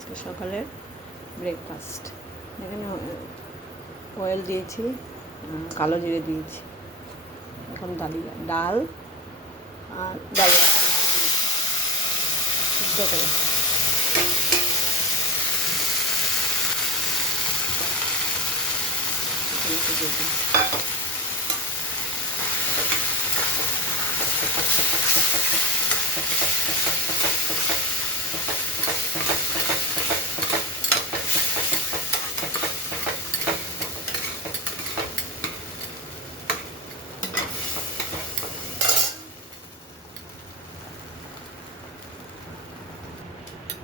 আজকে সকালের ব্রেকফাস্ট। এখানে অয়েল দিয়েছি, কালো জিরে দিয়েছি। এখন ডাল আর ডাল সিদ্ধ করে দিয়ে দিই।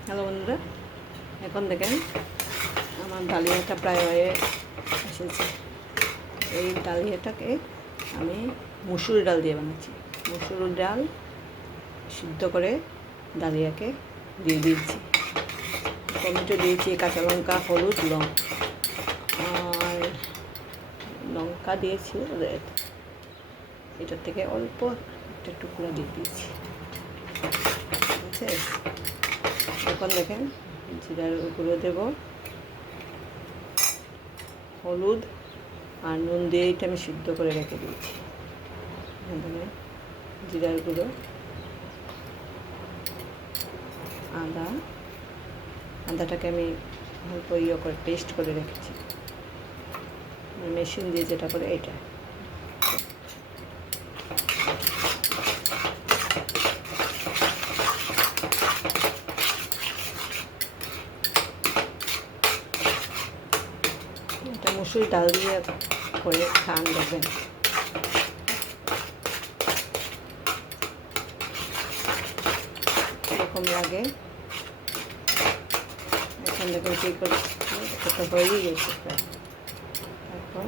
হ্যালো বন্ধুরা, এখন দেখেন আমার ডালিয়াটা প্রায় হয়ে এসেছে। এই ডালিয়াটাকে আমি মুসুর ডাল দিয়ে বানাচ্ছি। মুসুর ডাল সিদ্ধ করে ডালিয়াকে দিয়ে দিয়েছি। টমেটো দিয়েছি, কাঁচা লঙ্কা, হলুদ, আর লঙ্কা দিয়েছি রেড। এটার থেকে অল্প একটা টুকরো দিয়ে দিয়েছি। ঠিক আছে, এখন দেখেন জিরার গুঁড়ো দেব, হলুদ আর নুন দিয়ে এটা আমি সিদ্ধ করে রেখে দিয়েছি। এখানে জিরার গুঁড়ো, আদাটাকে আমি অল্প করে পেস্ট করে রেখেছি, মেশিন দিয়ে যেটা করে এটা। এটা মুসুর ডাল দিয়ে করে খান দেখবেন। এরকম লাগে। এখন দেখুন কী করে এটা হয়েই গেছে প্রায়। তারপর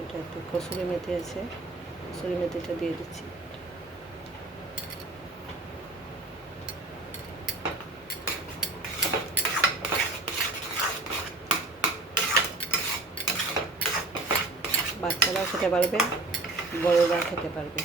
এটা একটু কসুরি মেথি আছে, কসুরি মেথিটা দিয়ে দিচ্ছি। বাচ্চারাও খেতে পারবে, বড়রাও খেতে পারবে।